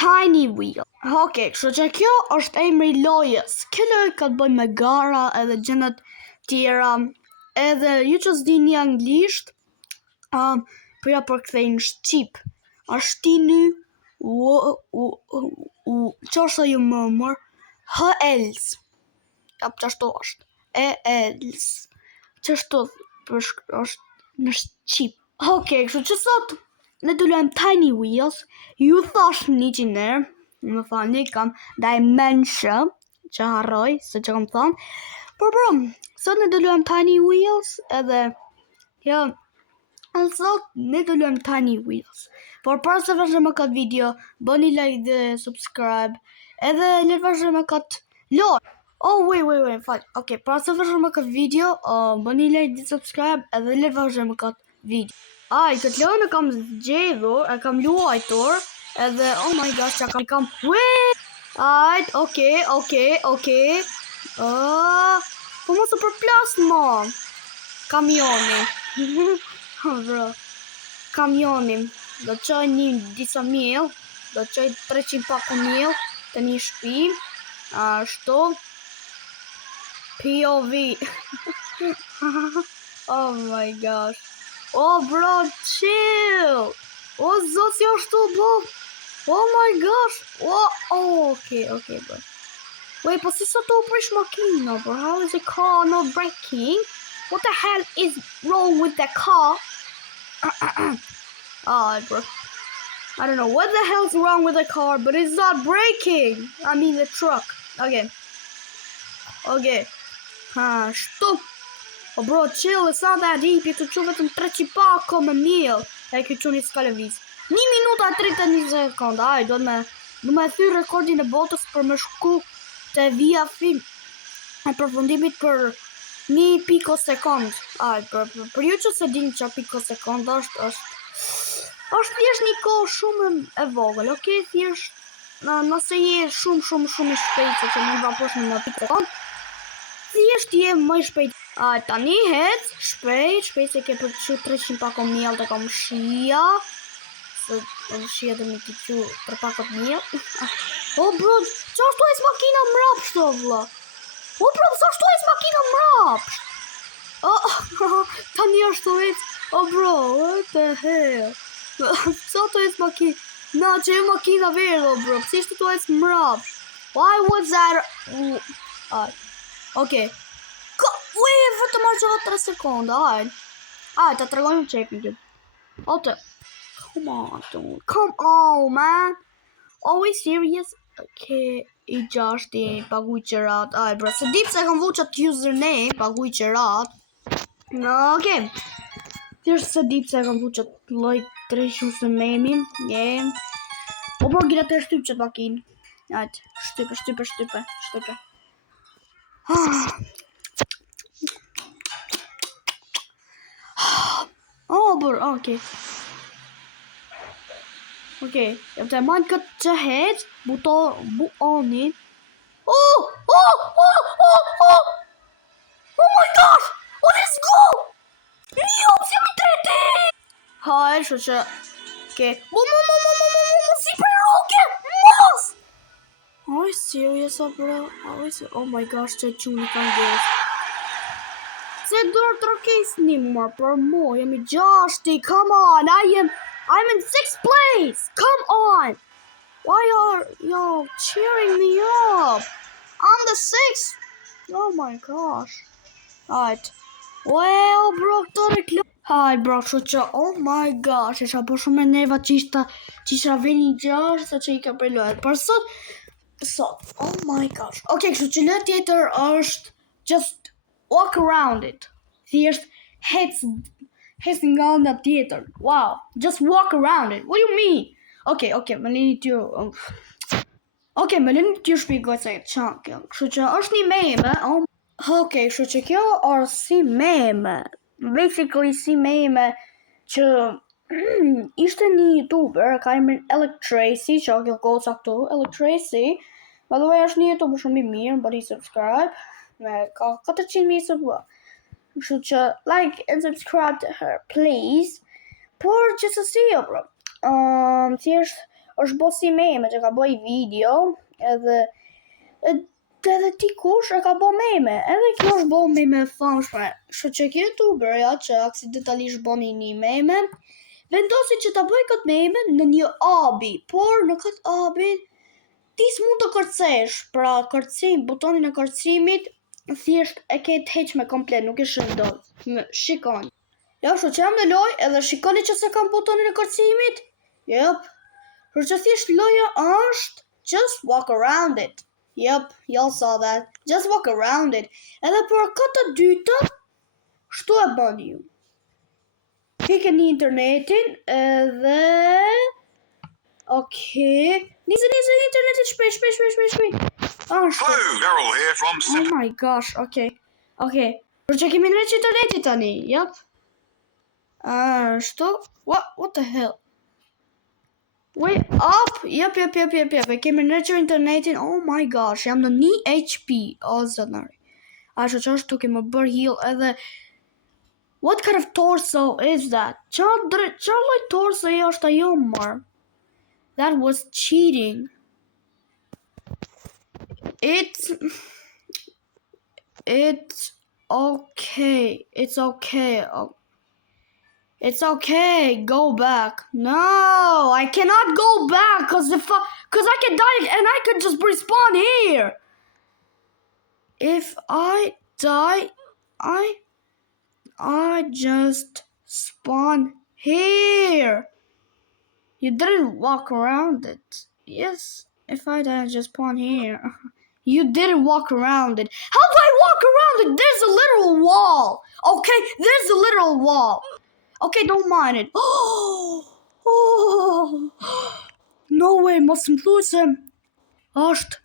Tiny Wheel. Okej, kështu që kjo është emri lojës. Kjo lojë ka të bëjë me gara edhe gjëra tjera. Edhe ju që s'dini anglisht, përja përkthejnë shqip. Është tiny që është ju mëmër H-Els. Qashtu është. E-Els. Qashtu është në shqip. Okej, kështu që sot ne do luajmë Tiny Wheels. Ju thash 100 herë. Më falni, kam Dimension që harroj se që kam thonë. Por sot ne do luajmë Tiny Wheels edhe sot ne do luajmë Tiny Wheels. Por para se vazhdojmë këtë video, bëni like dhe subscribe. Edhe le të vazhdojmë këtë lojë. Oh, wait, fal. Okej, para se vazhdojmë këtë video, bëni like dhe subscribe edhe le të vazhdojmë këtë video. Këtë lojë e kam zgjedhur, e kam luajtur, edhe oh my gosh, që kam okej. Po mos të përplas mo. Kamioni. Bro. Kamioni. Do të çoj disa mil, do të çoj 300 pak mil të një shtëpi. Ashtu. POV. Oh my gosh. Oh bro, chill. Oh zot, si ashtu bro. Oh my gosh. Okay, bro. Wait, but this is a British makina, bro. How is the car not braking? What the hell is wrong with the car? Bro. I don't know what the hell's wrong with the car, but it's not braking. I mean the truck. Okay. Stop. Oh bro, chill, it's not that deep. You have to chew vetëm 300 pak me mil. E kjo quni s'ka lëviz. 1 minuta 31 sekondë. Do me thyr rekordin e botës për me shku të via film e përfundimit për 1 pikosekond. Për ju që se dini që pikosekond është thjesht një kohë shumë e vogël, okay? Thjesht nëse je shumë i shpejtë që mund vaposh në 1 pikosekond, thjesht je më i shpejt. Tani hec, shpejt se ke për të qu 300 pako mjell të kam shia. Se shia dhe me t'i qu për pakot mjell. Oh bro, qa ashtu e s'makina mrapsht o vla? Oh bro, qa ashtu e s'makina mrapsht? Tani ashtu e oh bro, what the hell? Qa to e s'makina? Na, që e makina verë bro, pësi ishte to e s'mrapsht? Why was that? Okay. Wait, vetëm marrë 3 sekonda, ta tregojmë qepin këtë. Come on, man. Always serious? Okay, i gjashti, paguj qërat. Bro, se dip se kam vu qatë username, paguj qërat. Okay. Thjesht se dip se kam vu qatë loj 3 username-in. Po bro, gira të shtyp qatë makin. Shtype. Oh, bro, okay. Jam të majnë këtë që hec, buonin. Oh my gosh! Oh, let's go! Njo, si mi treti! Shu që... Si për roke! Mos! Are you serious, bro? Oh my gosh, që quni kanë gjerë. Se dorë të rokes një më për mu, jam i gjashti, come on, I'm in 6th place, come on. Why are y'all cheering me up? I'm the 6th. Oh my gosh. Alright. Well, bro, bro, kështu që, oh my gosh, isha po shumë e neva që isha veni gjashtë, sa që i ka për lojët. Për sot, oh my gosh. Okay, kështu që lojët tjetër është just walk around it. Thjesht hec nga nga tjetër. Wow. Just walk around it. What do you mean? Okay, më lini t'ju... më lini t'ju shpikoj se qanë kjo. Kështu që është një meme. Kështu që kjo është si meme. Basically si meme që ishte një youtuber, ka emrin Electracy, që kjo koca këtu, Electracy. By the way, është një youtuber shumë i mirë, bëni subscribe. Me ka 400.000 subscribe. Kështu që like and subscribe to her, please. Por që se si jo, bro. Thjesht është bo si meme që ka bëj video, edhe ti kush e ka bo meme, edhe kjo është bo meme famshme. Kështu që kjo youtuberja që aksidentalisht boni një meme, vendosi që ta bëj këtë meme në një abi, por në këtë abi ti s'mund të kërcesh, pra kërcim, butonin e kërcimit thjesht e ke të heq me komplet, nuk e shëndot. Shikoni. Ja, kështu që jam në loj, edhe shikoni që se kam butonin e kërcimit. Yep. Kështu që thjesht loja është just walk around it. Yep, y'all saw that. Just walk around it. Edhe për këtë dyta, shtu e bëni ju. Pikeni internetin, edhe... Okay. Nise internetin shpej. Hello, Daryl here from Oh my gosh, okay. Për që kemi në internetin tani, yep. Shtu? What the hell? Wait up! Yep. E kemi në internetin, oh my gosh, jam në 1 HP, o zënëri. Ashtu që është tuke më bërë heal edhe... What kind of torso is that? Çfarë lloj torso është ajo marr? That was cheating. It's okay. It's okay. Go back. No, I cannot go back because I can die and I could just respawn here. If I die, I just spawn here. You didn't walk around it. Yes, if I die, I just spawn here. You didn't walk around it. How do I walk around it? There's a literal wall. Okay, there's a literal wall. Okay, don't mind it. No way, mos më thuaj se është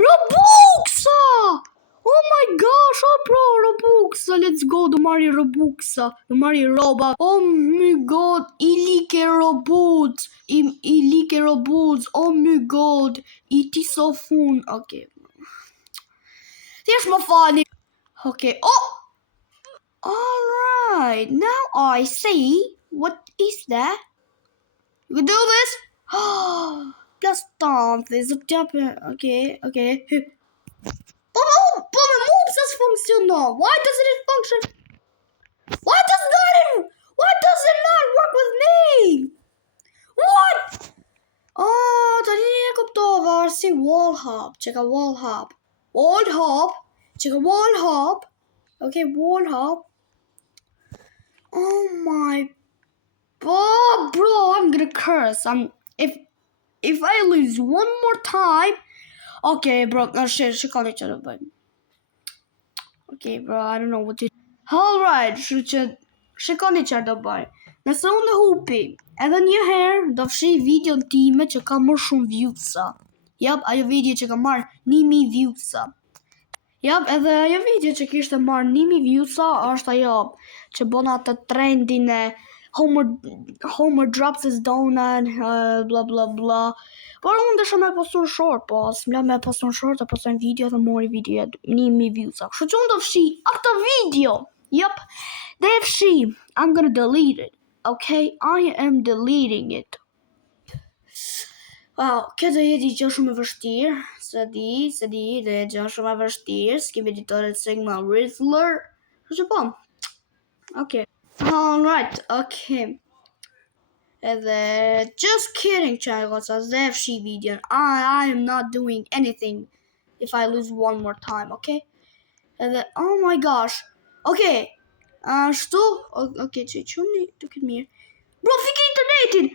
Robuxa! Oh my gosh, bro, Robuxa, let's go, do marri Robuxa, do marri roba. Oh my god, I like Robuxa, oh my god, I ti so fun, okay. Thjesht më fali. Okay, alright, now I see, what is that? You can do this? Plus tanti, okay. But my moves does function now. Why doesn't it function? Why does it not work with me? What? Oh, tani e kuptova, si wall hop. Çeka wall hop. Okay, wall hop. Oh my... Oh, bro, I'm gonna curse. If I lose one more time... Okay, bro, shikoni që do bëjmë. Okay, bro, I don't know what to do. Alright, shikoni që do bëjmë. Nëse unë dhe hupi, edhe një herë do fshi video në time që ka më shumë viewsa. Jap, ajo video që ka marrë 1000 viewsa. Jap, edhe ajo video që kishte marrë 1000 viewsa është ajo që bona të trendin e Homer drops his donut, bla bla bla. Por unë desha me postu në short, po s'mla me postu në short, e postu në video dhe mori video 1000 viewsa. Kështu që unë do fshi atë video. Yep, they fshi. I'm gonna delete it. Okay, I am deleting it. Wow, kjo do jeti gjë shumë e vështirë. Se di, dhe gjë shumë e vështirë. S'kemi editoret Sigma Riddler. Kështu që po. Okay. Alright, okay. Just kidding, Chagos, as FG video. I am not doing anything if I lose one more time, okay? Oh my gosh. Okay. Okay, look at me. Bro, fike internetin.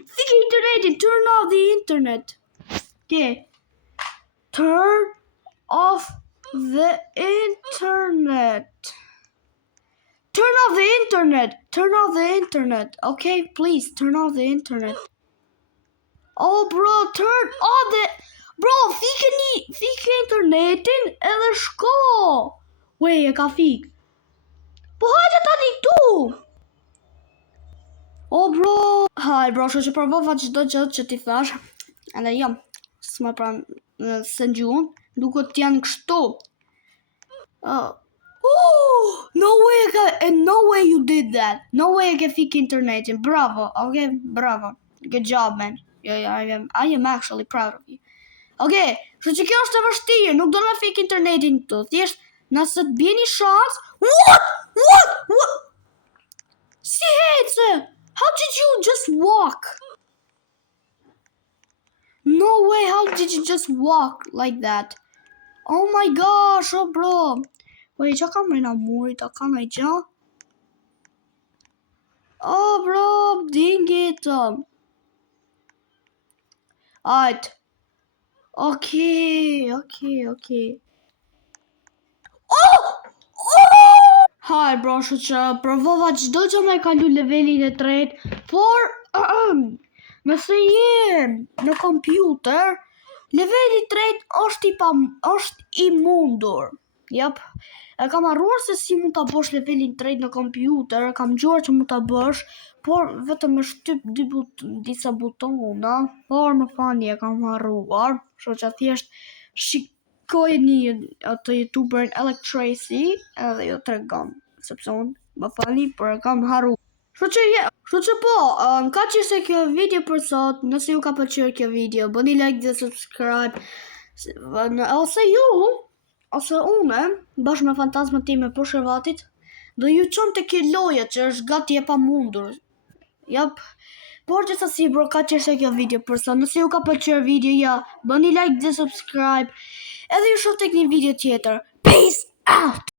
Turn off the internet. Okay. Turn off the internet. Turn off the internet. Okay, please, turn off the internet. Oh, bro, turn off the... Bro, fike internetin edhe shko. Wait, e ka fik. Po hajde tani tu. Oh, bro. Haj, bro, që provova çdo gjë që ti thash. Edhe jo, s'ma pran se gjuhën, duket janë kështu. No way you did that. No way I get fake internet. Bravo, okay? Bravo. Good job, man. I am actually proud of you. Okay, kështu që kjo është e vështirë, nuk do na fik internetin këtu. Thjesht nëse të bie një shans. What? Si hece? How did you just walk? No way, how did you just walk like that? Oh my gosh, oh bro. Wait, që kam rejna murit, a kam e gjë? Oh bro, ding it. Alright. Okay. Oh! Hajde bro, shu që provova çdo që me kalu levelin e tretë, por nëse je në kompjuter, leveli i tretë është i mundur. Jep, e kam harruar se si mund ta bësh levelin 3 në kompjuter, kam dëgjuar që mund ta bësh, por vetëm me shtyp disa butona, por më fani e kam harruar, kështu që thjesht shikojeni atë youtuberin Electracy edhe ju tregon, sepse unë më fani, por e kam harruar. Kështu që po, ka që se kjo video për sot, nëse ju ka pëlqyer kjo video, bëni like dhe subscribe, ose une, bashkë me fantazmën time për shërvatit, do ju çon te kjo loja që është gati e pamundur. Jap. Por gjithsesi bro, ka që se kjo video për sot. Nëse ju ka pëlqyer videoja, bëni like dhe subscribe. Edhe ju shoh tek një video tjetër. Peace out.